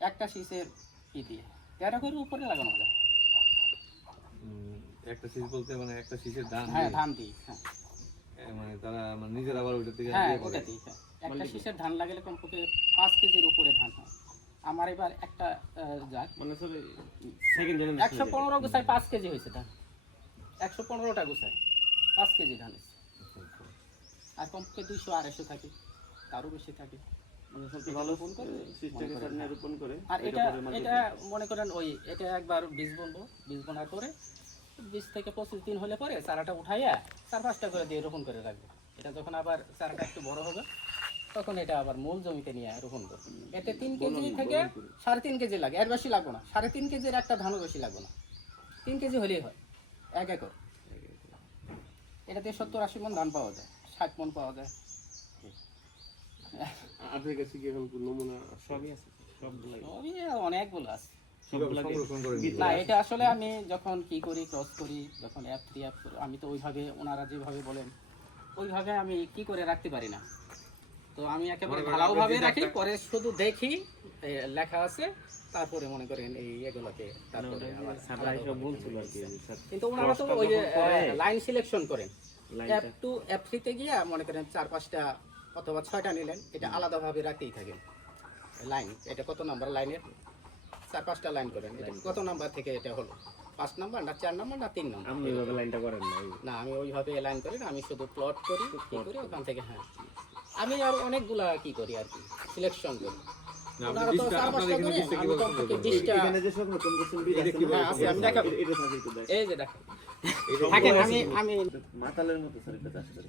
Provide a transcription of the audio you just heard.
একটা শীষের ই দিয়ে। তেরো করে উপরে লাগানো যায়। একটা শীষ বলতে মানে একটা শীষের দাম হ্যাঁ দিই হ্যাঁ। মানে তারা মানে নিজের আবার ওইটা থেকে হ্যাঁ ইয়ে ওটা দিই হ্যাঁ একটা শীষের ধান লাগালে কমপক্ষে পাঁচ কেজির উপরে ধান হয়। আমার এবার একটা যাক। মানে স্যার সেকেন্ড জেনারেশন একশো পনেরো গুছায় পাঁচ কেজি হয়েছে ধান। একশো পনেরোটা গুছায় পাঁচ কেজি ধান হয়েছে। আর কমপক্ষে দুইশো আড়াইশো থাকে তারও বেশি থাকে। ভালো ফোন করে সিস্টেমে স্যার রোপণ করে আর এটা মনে করেন ওই এটা একবার বীজ বুনবো বীজ বোনার পরে বিশ থেকে পঁচিশ দিন হলে পরে চারাটা উঠাইয়া চার পাঁচটা করে দিয়ে রোপণ করে রাখব। এটা যখন আবার চারাটা একটু বড় হবে তখন এটা আবার মূল জমিতে নিয়ে রোপণ করব। এতে তিন কেজি থেকে সাড়ে তিন কেজি লাগে এর বেশি লাগবে না। সাড়ে তিন কেজির একটা ধানও বেশি লাগবে না। তিন কেজি হলেই হয় এক একর। এটাতে সত্তর আশি মন ধান পাওয়া যায় ষাট মন পাওয়া যায়। আপনার কাছে কি এখন নমুনা সবই আছে সবগুলাই। সবই অনেকগুলো আছে। কীভাবে সংরক্ষণ করে নিয়ে না এটা আসলে আমি যখন কি করি ক্রস করি যখন অ্যাপ থ্রি অ্যাপ করি আমি তো ওইভাবে ওনারা যেভাবে বলেন ওইভাবে আমি কি করে রাখতে পারি না। তো আমি একেবারে ভালোভাবে রাখি পরে শুধু দেখি লেখা আছে তারপরে মনে করেন এই এগুলোকে তারপরে কিন্তু ওনারা তো ওই লাইন সিলেকশন করেন। App two. অ্যাপ থ্রিতে গিয়ে মনে করেন চার পাঁচটা অথবা ছয়টা নিলেন এটা আলাদাভাবে রাখতেই থাকেন। লাইন এটা কত নাম্বার লাইনের? চার পাঁচটা লাইন করেন এটা কত নাম্বার থেকে এটা হলো? পাঁচ নাম্বার না চার নাম্বার না তিন নাম্বার? লাইনটা করেন না না আমি ওইভাবে লাইন করি না আমি শুধু প্লট করি কি করি ওখান থেকে হ্যাঁ। আমি আর অনেকগুলা কি করি আর কি সিলেকশন করি? হ্যাঁ, মাতালের মতো স্যার এটা চাষ করে।